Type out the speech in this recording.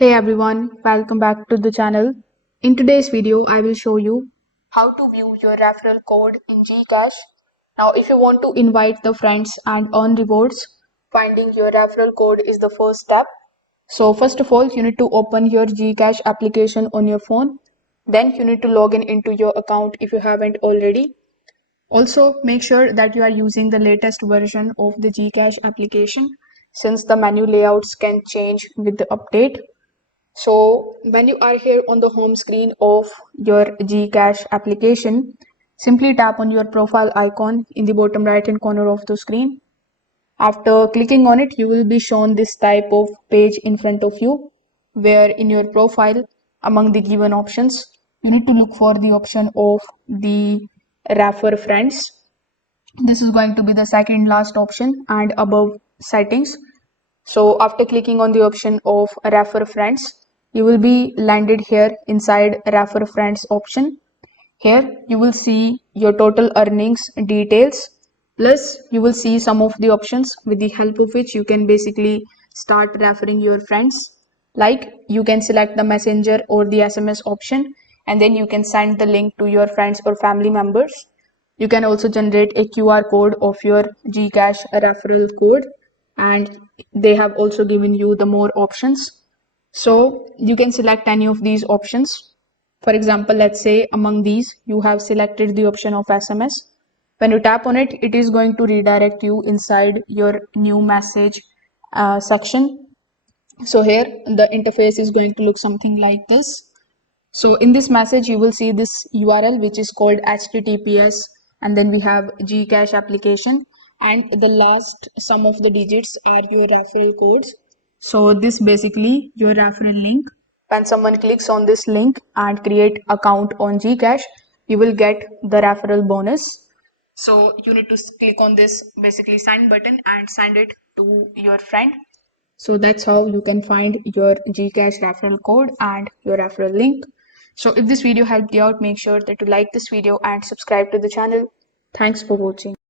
Hey everyone, welcome back to the channel. In today's video, I will show you how to view your referral code in GCash. Now, if you want to invite the friends and earn rewards, finding your referral code is the first step. So first of all, you need to open your GCash application on your phone. Then you need to log in into your account if you haven't already. Also, make sure that you are using the latest version of the GCash application since the menu layouts can change with the update. So when you are here on the home screen of your GCash application, simply tap on your profile icon in the bottom right hand corner of the screen. After clicking on it, you will be shown this type of page in front of you, where in your profile, among the given options, you need to look for the option of the refer friends. This is going to be the second last option and above settings. So after clicking on the option of refer friends, you will be landed here inside refer friends option. Here you will see your total earnings details. Plus you will see some of the options with the help of which you can basically start referring your friends. Like you can select the messenger or the SMS option, and then you can send the link to your friends or family members. You can also generate a QR code of your GCash referral code, and they have also given you the more options. So you can select any of these options. For example, let's say among these you have selected the option of SMS. When you tap on it, it is going to redirect you inside your new message section. So here the interface is going to look something like this. So in this message, you will see this URL, which is called HTTPS, and then we have GCash application, and the last sum of the digits are your referral codes. So this basically your referral link. When someone clicks on this link and create account on GCash, you will get the referral bonus. So you need to click on this basically send button and send it to your friend. So that's how you can find your GCash referral code and your referral link. So if this video helped you out, make sure that you like this video and subscribe to the channel. Thanks for watching.